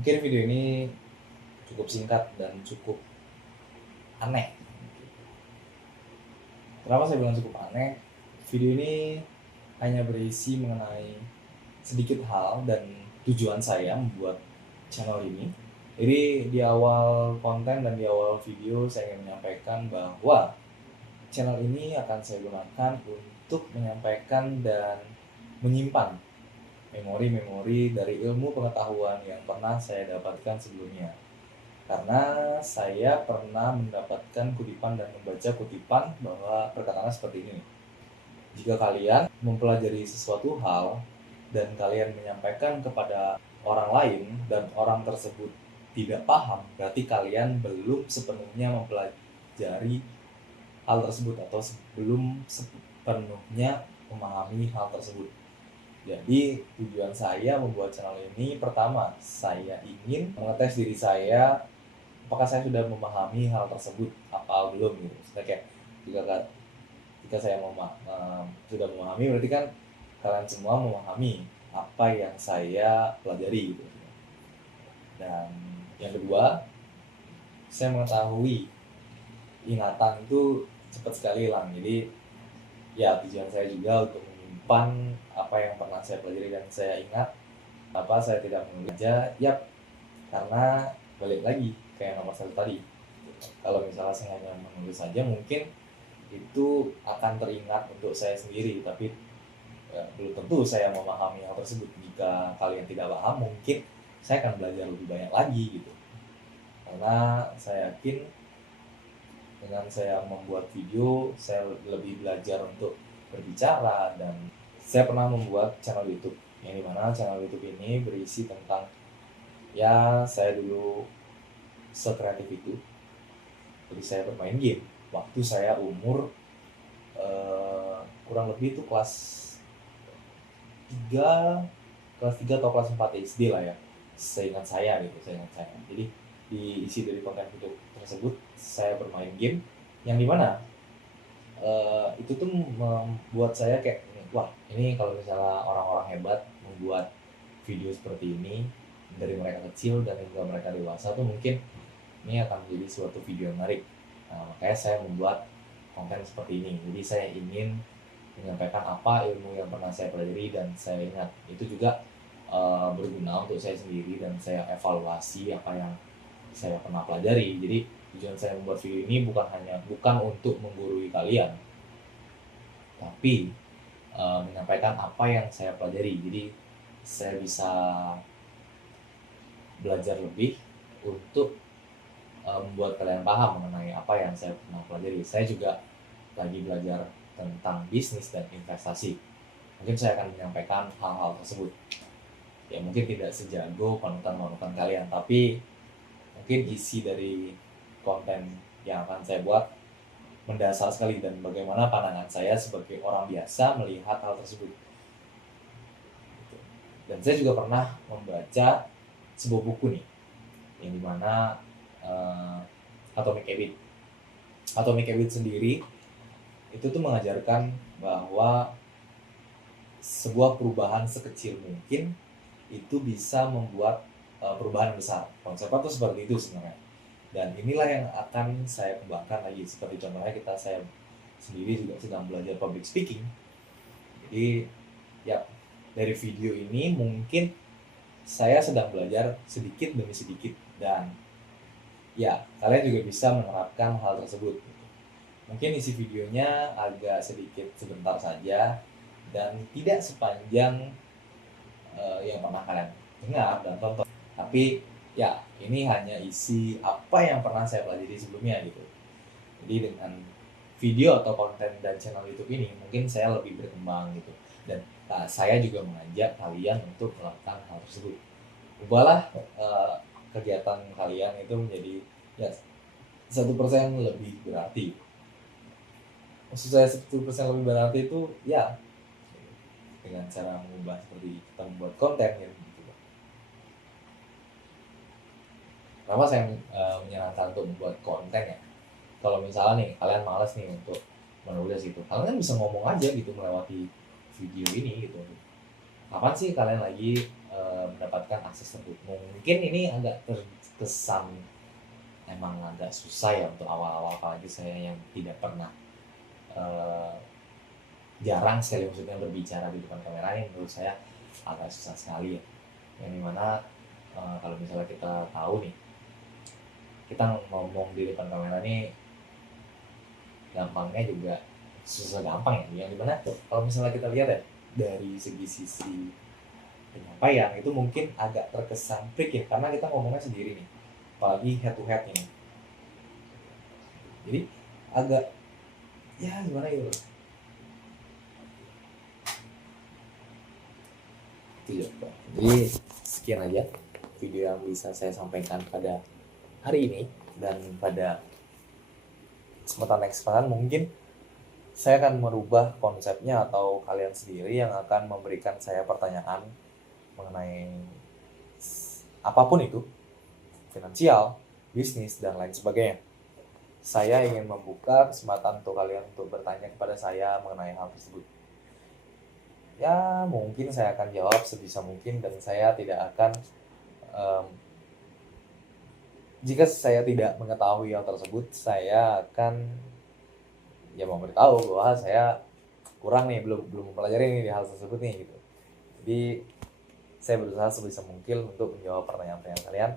Mungkin video ini cukup singkat dan cukup aneh. Kenapa saya bilang cukup aneh? Video ini hanya berisi mengenai sedikit hal dan tujuan saya membuat channel ini. Jadi di awal konten dan di awal video saya ingin menyampaikan bahwa channel ini akan saya gunakan untuk menyampaikan dan menyimpan memori-memori dari ilmu pengetahuan yang pernah saya dapatkan sebelumnya. Karena saya pernah mendapatkan kutipan dan membaca kutipan bahwa perkataannya seperti ini. Jika kalian mempelajari sesuatu hal dan kalian menyampaikan kepada orang lain dan orang tersebut tidak paham, berarti kalian belum sepenuhnya mempelajari hal tersebut atau belum sepenuhnya memahami hal tersebut. Jadi tujuan saya membuat channel ini, pertama, saya ingin mengetes diri saya apakah saya sudah memahami hal tersebut apa belum gitu. Maksudnya kayak jika saya sudah memahami, berarti kan kalian semua memahami apa yang saya pelajari gitu. Dan yang kedua, saya mengetahui ingatan itu cepat sekali hilang. Jadi ya tujuan saya juga untuk menyimpan apa yang pernah saya pelajari dan saya ingat. Apa saya tidak menulis aja, yap, karena balik lagi kayak nomor satu tadi, kalau misalnya saya hanya menulis saja mungkin itu akan teringat untuk saya sendiri, tapi belum tentu saya memahami hal tersebut. Jika kalian tidak paham, mungkin saya akan belajar lebih banyak lagi gitu, karena saya yakin dengan saya membuat video saya lebih belajar untuk berbicara. Dan saya pernah membuat channel YouTube yang dimana channel YouTube ini berisi tentang, ya, saya dulu sekreatif itu. Jadi saya bermain game waktu saya umur kurang lebih itu kelas 3 atau kelas 4 SD lah ya, seingat saya gitu. Jadi diisi dari konten video tersebut saya bermain game yang dimana itu tuh membuat saya kayak, wah, ini kalau misalnya orang-orang hebat membuat video seperti ini dari mereka kecil dan juga mereka dewasa tuh, mungkin ini akan menjadi suatu video yang menarik. Makanya saya membuat konten seperti ini. Jadi saya ingin menyampaikan apa ilmu yang pernah saya pelajari dan saya ingat. Itu juga berguna untuk saya sendiri dan saya evaluasi apa yang saya pernah pelajari. Jadi tujuan saya membuat video ini bukan untuk menggurui kalian, tapi menyampaikan apa yang saya pelajari. Jadi saya bisa belajar lebih untuk membuat kalian paham mengenai apa yang saya pernah pelajari. Saya juga lagi belajar tentang bisnis dan investasi. Mungkin saya akan menyampaikan hal-hal tersebut. Ya mungkin tidak sejago panutan-panutan kalian, tapi mungkin isi dari konten yang akan saya buat mendasar sekali dan bagaimana pandangan saya sebagai orang biasa melihat hal tersebut. Dan saya juga pernah membaca sebuah buku nih, yang dimana Atomic Habits sendiri itu tuh mengajarkan bahwa sebuah perubahan sekecil mungkin itu bisa membuat perubahan besar. Konsepnya tuh seperti itu sebenarnya. Dan inilah yang akan saya kembangkan lagi. Seperti contohnya saya sendiri juga sedang belajar public speaking. Jadi ya dari video ini mungkin saya sedang belajar sedikit demi sedikit, dan ya kalian juga bisa menerapkan hal tersebut. Mungkin isi videonya agak sedikit sebentar saja dan tidak sepanjang yang pernah kalian dengar dan tonton, tapi ya ini hanya isi apa yang pernah saya pelajari sebelumnya gitu. Jadi dengan video atau konten dan channel YouTube ini mungkin saya lebih berkembang gitu, dan saya juga mengajak kalian untuk melakukan hal tersebut. Ubahlah kegiatan kalian itu menjadi ya 1% lebih berarti. Maksud saya 1% lebih berarti itu ya dengan cara mengubah seperti kita membuat konten gitu. Kenapa saya menyarankan untuk membuat konten ya? Kalau misalnya nih kalian malas nih untuk menulis gitu, kalian kan bisa ngomong aja gitu melewati video ini gitu. Kapan sih kalian lagi mendapatkan akses tersebut. Mungkin ini agak terkesan emang agak susah ya untuk awal-awal, apalagi saya yang tidak pernah eh, jarang sekali maksudnya berbicara di depan kamera, ini menurut saya agak susah sekali ya. Yang dimana kalau misalnya kita tahu nih, kita ngomong di depan kamera nih gampangnya juga susah gampang ya. Yang dimana kalau misalnya kita lihat ya dari sisi penyampaian itu mungkin agak terkesan trik ya, karena kita ngomongnya sendiri nih, apalagi head to head ini. Jadi agak ya gimana gitu loh. Itu ya, Pak. Jadi sekian aja video yang bisa saya sampaikan pada hari ini, dan pada kesempatan mungkin saya akan merubah konsepnya atau kalian sendiri yang akan memberikan saya pertanyaan mengenai apapun itu, finansial, bisnis, dan lain sebagainya. Saya ingin membuka kesempatan untuk kalian untuk bertanya kepada saya mengenai hal tersebut. Ya, mungkin saya akan jawab sebisa mungkin, dan saya tidak akan jika saya tidak mengetahui hal tersebut, saya akan ya memberitahu bahwa saya kurang nih, belum mempelajari nih hal tersebut nih gitu. Jadi saya berusaha sebisa mungkin untuk menjawab pertanyaan-pertanyaan kalian.